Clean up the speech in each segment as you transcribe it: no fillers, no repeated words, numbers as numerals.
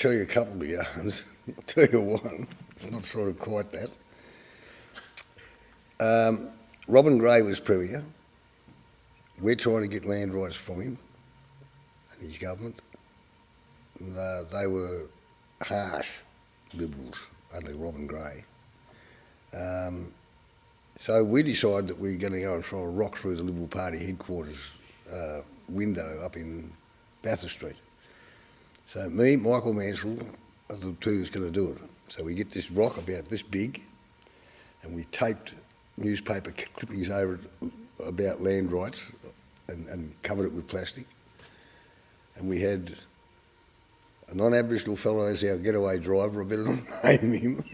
tell you a couple of yarns. I'll tell you one. It's not sort of quite that. Robin Gray was Premier. We're trying to get land rights from him and his government. And, they were harsh Liberals under Robin Gray. So we decided that we were going to go and throw a rock through the Liberal Party headquarters window up in Bathurst Street. So me, Michael Mansell, are the two who's going to do it. So we get this rock about this big, and we taped newspaper clippings over it about land rights and covered it with plastic. And we had a non-Aboriginal fellow as our getaway driver, I better not name him.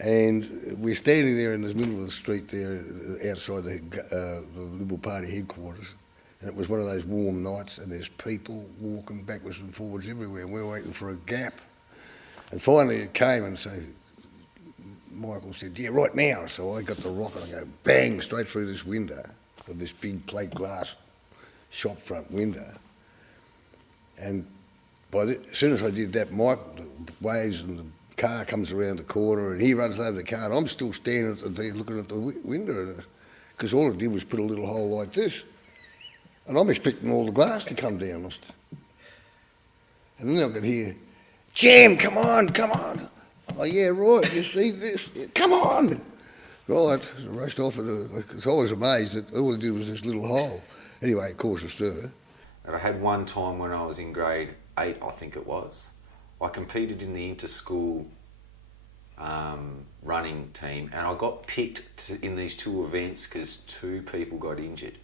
And we're standing there in the middle of the street there outside the Liberal Party headquarters, and it was one of those warm nights, and there's people walking backwards and forwards everywhere, and we're waiting for a gap. And finally it came, and so Michael said, yeah, right now. So I got the rock and I go bang straight through this window of this big plate glass shop front window. And as soon as I did that, Michael waves and the car comes around the corner and he runs over the car, and I'm still standing there looking at the window, because all it did was put a little hole like this. And I'm expecting all the glass to come down. And then I could hear, Jim, come on, come on. I'm like, yeah, right, you see this? Come on. Right, I rushed off, because I was amazed that all it did was this little hole. Anyway, it caused a stir. And I had one time when I was in grade 8, I think it was, I competed in the inter-school running team, and I got picked in these 2 events because 2 people got injured.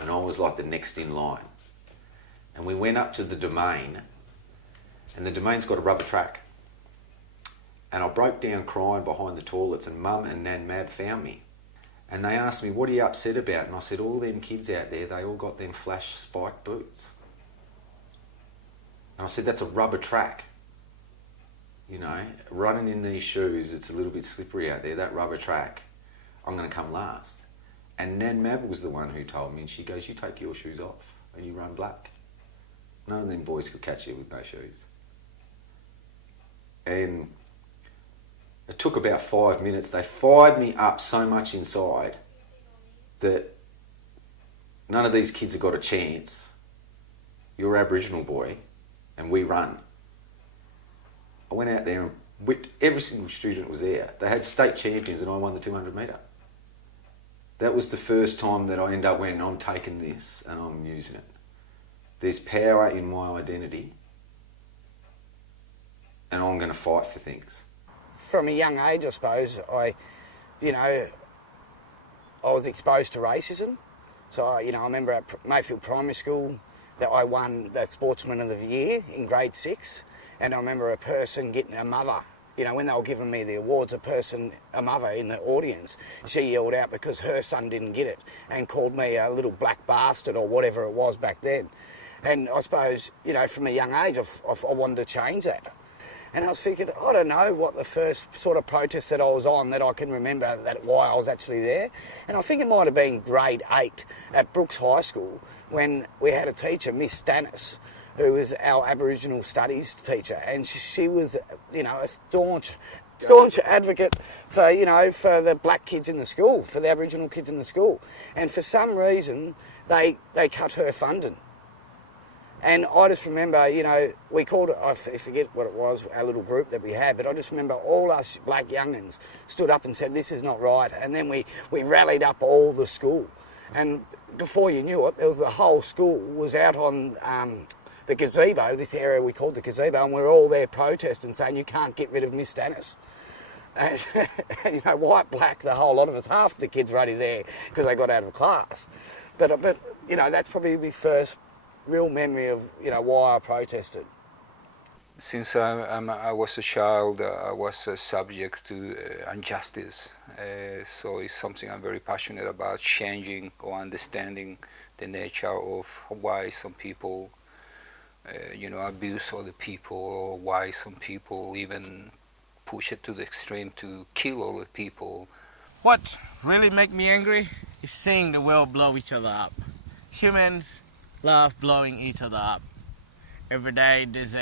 And I was like the next in line. And we went up to the domain, and the domain's got a rubber track. And I broke down crying behind the toilets, and Mum and Nan Mab found me. And they asked me, what are you upset about? And I said, all them kids out there, they all got them flash spike boots. And I said, that's a rubber track. You know, running in these shoes, it's a little bit slippery out there, that rubber track, I'm going to come last. And Nan Mab was the one who told me, and she goes, you take your shoes off and you run black. None of them boys could catch you with no shoes. And it took about 5 minutes. They fired me up so much inside that none of these kids have got a chance. You're Aboriginal boy, and we run. I went out there and whipped, every single student was there. They had state champions and I won the 200 metre. That was the first time that I ended up when I'm taking this and I'm using it. There's power in my identity and I'm going to fight for things. From a young age, I suppose, I was exposed to racism. So, I remember at Mayfield Primary School that I won the Sportsman of the Year in grade 6. And I remember a person getting a mother, when they were giving me the awards, a mother in the audience, she yelled out because her son didn't get it and called me a little black bastard or whatever it was back then. And I suppose, from a young age, I wanted to change that. And I was thinking, I don't know what the first sort of protest that I was on that I can remember that why I was actually there. And I think it might have been grade 8 at Brooks High School when we had a teacher, Miss Stannis, who was our Aboriginal Studies teacher, and she was, a staunch advocate for, for the black kids in the school, for the Aboriginal kids in the school. And for some reason, they cut her funding. And I just remember, we called it, I forget what it was, our little group that we had, but I just remember all us black young'uns stood up and said, this is not right. And then we rallied up all the school. And before you knew it, there was the whole school was out on the gazebo, this area we called the gazebo, and we were all there protesting, saying you can't get rid of Miss Stannis. And, white, black, the whole lot of us, half the kids were already there because they got out of class. But that's probably my first real memory of, why I protested. Since I was a child, I was subject to injustice. So it's something I'm very passionate about, changing or understanding the nature of why some people abuse other people, or why some people even push it to the extreme to kill other people. What really makes me angry is seeing the world blow each other up. Humans love blowing each other up. every day there's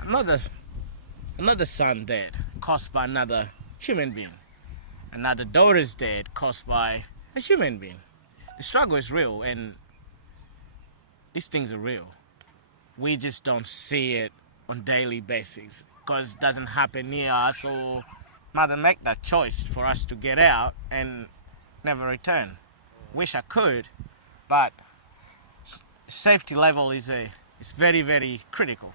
another son dead caused by another human being. Another daughter is dead caused by a human being. The struggle is real, and these things are real. We just don't see it on daily basis because it doesn't happen near us, or mother make that choice for us to get out and never return. Wish I could, but safety level is very, very critical.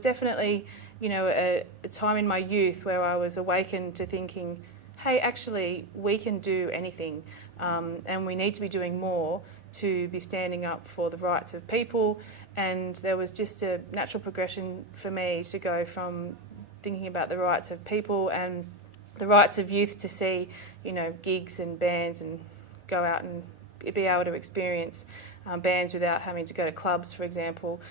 Definitely, you know, a time in my youth where I was awakened to thinking, hey, actually, we can do anything, and we need to be doing more to be standing up for the rights of people. And there was just a natural progression for me to go from thinking about the rights of people and the rights of youth to see, you know, gigs and bands and go out and be able to experience bands without having to go to clubs, for example.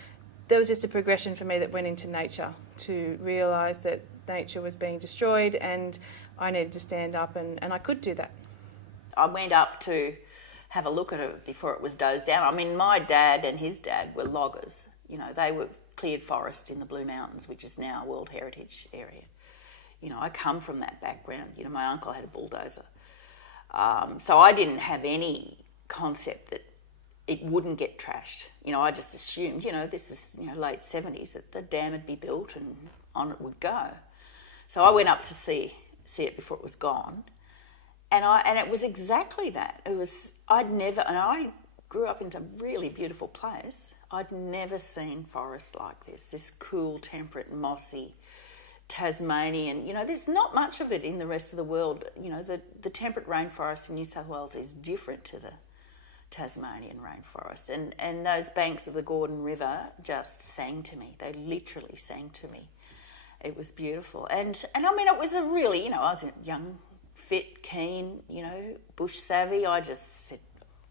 There was just a progression for me that went into nature to realise that nature was being destroyed and I needed to stand up, and I could do that. I went up to have a look at it before it was dozed down. I mean, my dad and his dad were loggers. You know, they were cleared forest in the Blue Mountains, which is now a World Heritage Area. You know, I come from that background. You know, my uncle had a bulldozer. So I didn't have any concept that it wouldn't get trashed. You know, I just assumed, you know, this is, you know, late 70s, that the dam would be built and on it would go. So I went up to see it before it was gone. And it was exactly that. I grew up in a really beautiful place. I'd never seen forest like this cool, temperate, mossy, Tasmanian. You know, there's not much of it in the rest of the world. You know, the temperate rainforest in New South Wales is different to the Tasmanian rainforest. And those banks of the Gordon River just sang to me. They literally sang to me. It was beautiful. And I mean, it was a really, you know, I was a young, fit, keen, you know, bush savvy. I just said,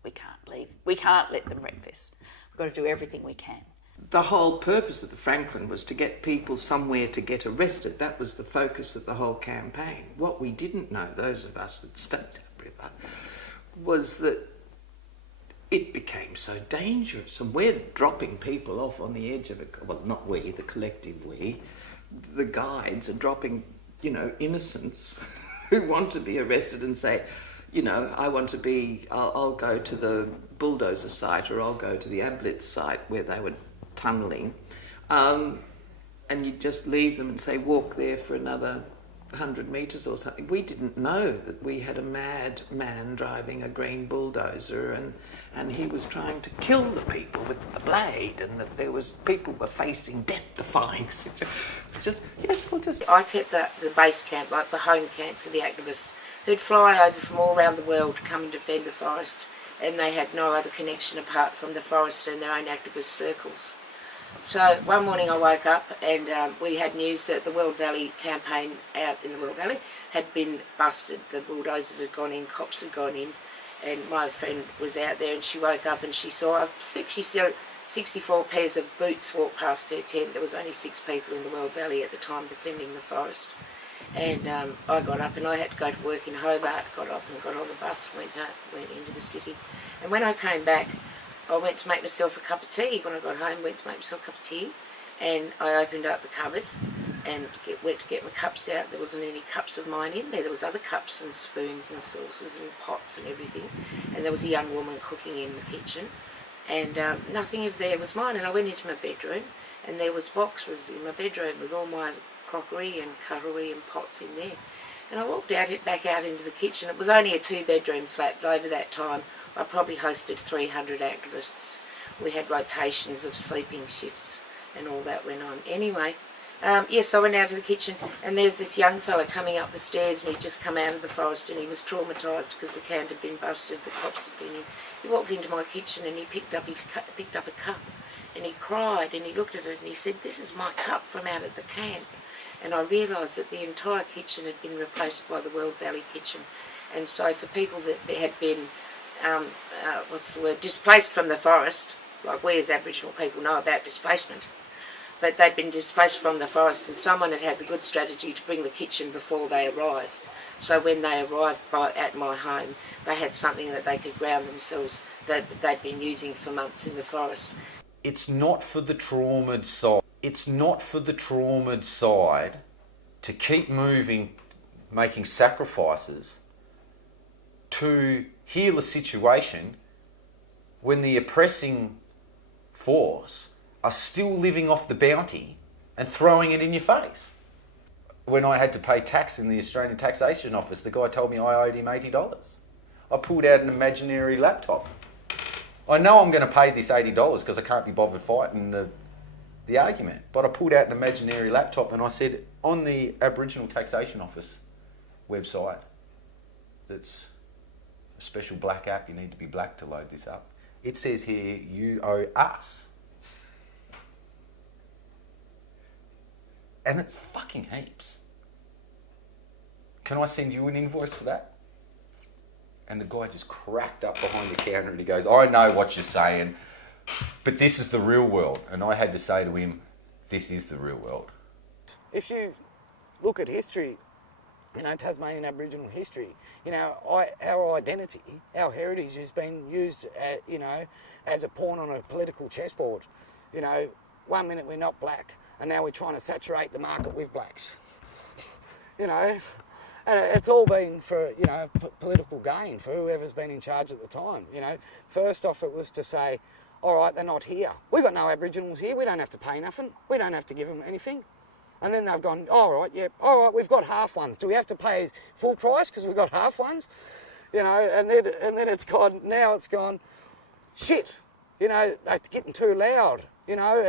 we can't leave. We can't let them wreck this. We've got to do everything we can. The whole purpose of the Franklin was to get people somewhere to get arrested. That was the focus of the whole campaign. What we didn't know, those of us that stayed upriver, was that it became so dangerous. And we're dropping people off on the edge of it. Well, not we, the collective we. The guides are dropping, you know, innocents who want to be arrested and say, you know, I'll go to the bulldozer site, or I'll go to the Ablitz site where they were tunnelling, and you just leave them and say, walk there for another 100 metres or something. We didn't know that we had a mad man driving a green bulldozer, and he was trying to kill the people with the blade, and that people were facing death-defying situations. I kept the base camp, like the home camp for the activists who'd fly over from all around the world to come and defend the forest, and they had no other connection apart from the forest and their own activist circles. So one morning I woke up and we had news that the World Valley campaign out in the World Valley had been busted. The bulldozers had gone in, cops had gone in, and my friend was out there and she woke up and she saw, I think she saw 64 pairs of boots walk past her tent. There was only 6 people in the World Valley at the time defending the forest. And I got up and I had to go to work in Hobart, got up and got on the bus, went into the city. And when I came back, I went to make myself a cup of tea. When I got home, went to make myself a cup of tea, and I opened up the cupboard and went to get my cups out. There wasn't any cups of mine in there. There was other cups and spoons and saucers and pots and everything. And there was a young woman cooking in the kitchen, and nothing of there was mine. And I went into my bedroom, and there was boxes in my bedroom with all my crockery and cutlery and pots in there. And I walked back out into the kitchen. It was only a 2-bedroom flat, but over that time I probably hosted 300 activists. We had rotations of sleeping shifts and all that went on. Anyway, yes, I went out to the kitchen and there's this young fella coming up the stairs, and he'd just come out of the forest and he was traumatised because the camp had been busted, the cops had been in. He walked into my kitchen and he picked up a cup and he cried and he looked at it and he said, "This is my cup from out of the camp." And I realised that the entire kitchen had been replaced by the World Valley kitchen. And so for people that had been, displaced from the forest, like we as Aboriginal people know about displacement, but they'd been displaced from the forest and someone had had the good strategy to bring the kitchen before they arrived. So when they arrived at my home, they had something that they could ground themselves that they'd been using for months in the forest. it's not for the traumatized side. It's not for the traumatized side to keep moving, making sacrifices to heal a situation when the oppressing force are still living off the bounty and throwing it in your face. When I had to pay tax in the Australian Taxation Office, the guy told me I owed him $80. I pulled out an imaginary laptop. I know I'm going to pay this $80 because I can't be bothered fighting the argument, but I pulled out an imaginary laptop and I said, on the Aboriginal Taxation Office website, that's a special black app, you need to be black to load this up, it says here, you owe us. And it's fucking heaps. Can I send you an invoice for that? And the guy just cracked up behind the counter and he goes, I know what you're saying, but this is the real world. And I had to say to him, this is the real world. If you look at history, you know, Tasmanian Aboriginal history, you know, our identity, our heritage has been used, you know, as a pawn on a political chessboard. You know, 1 minute we're not black, and now we're trying to saturate the market with blacks. You know, and it's all been for, you know, political gain for whoever's been in charge at the time. You know, first off it was to say, all right, they're not here. We've got no Aboriginals here. We don't have to pay nothing. We don't have to give them anything. And then they've gone, all right, yeah, all right, we've got half ones. Do we have to pay full price because we've got half ones? You know, and then it's gone, now it's gone, shit, you know, it's getting too loud, you know,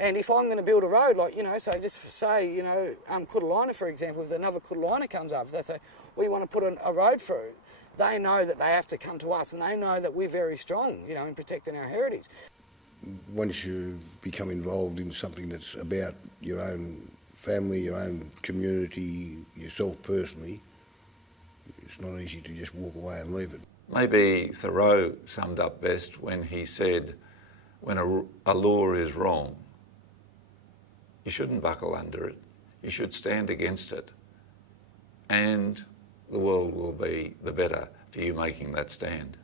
and if I'm going to build a road, like, you know, so just for say, you know, Kutalina, for example, if another Kutalina comes up, if they say, we want to put a road through, they know that they have to come to us and they know that we're very strong, you know, in protecting our heritage. Once you become involved in something that's about your own family, your own community, yourself personally, it's not easy to just walk away and leave it. Maybe Thoreau summed up best when he said, when a law is wrong, you shouldn't buckle under it, you should stand against it, and the world will be the better for you making that stand.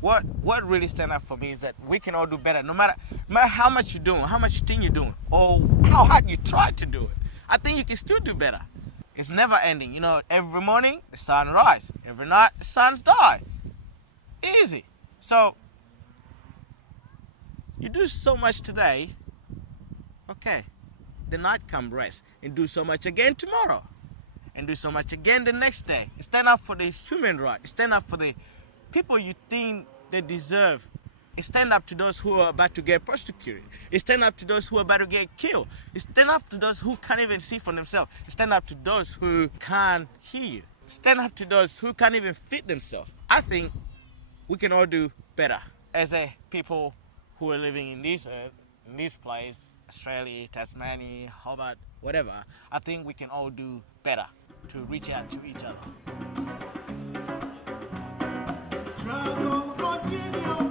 What really stand up for me is that we can all do better, no matter how much you're doing, how much you think you're doing, or how hard you try to do it. I think you can still do better. It's never ending. You know, every morning the sun rises, every night the sun's die. Easy. So you do so much today, okay, the night come rest and do so much again tomorrow and do so much again the next day. Stand up for the human right. Stand up for the people you think they deserve. Stand up to those who are about to get prosecuted. Stand up to those who are about to get killed. Stand up to those who can't even see for themselves. Stand up to those who can't hear. Stand up to those who can't even feed themselves. I think we can all do better as a people who are living in this place, Australia, Tasmania, Hobart, whatever. I think we can all do better to reach out to each other. Struggle continue.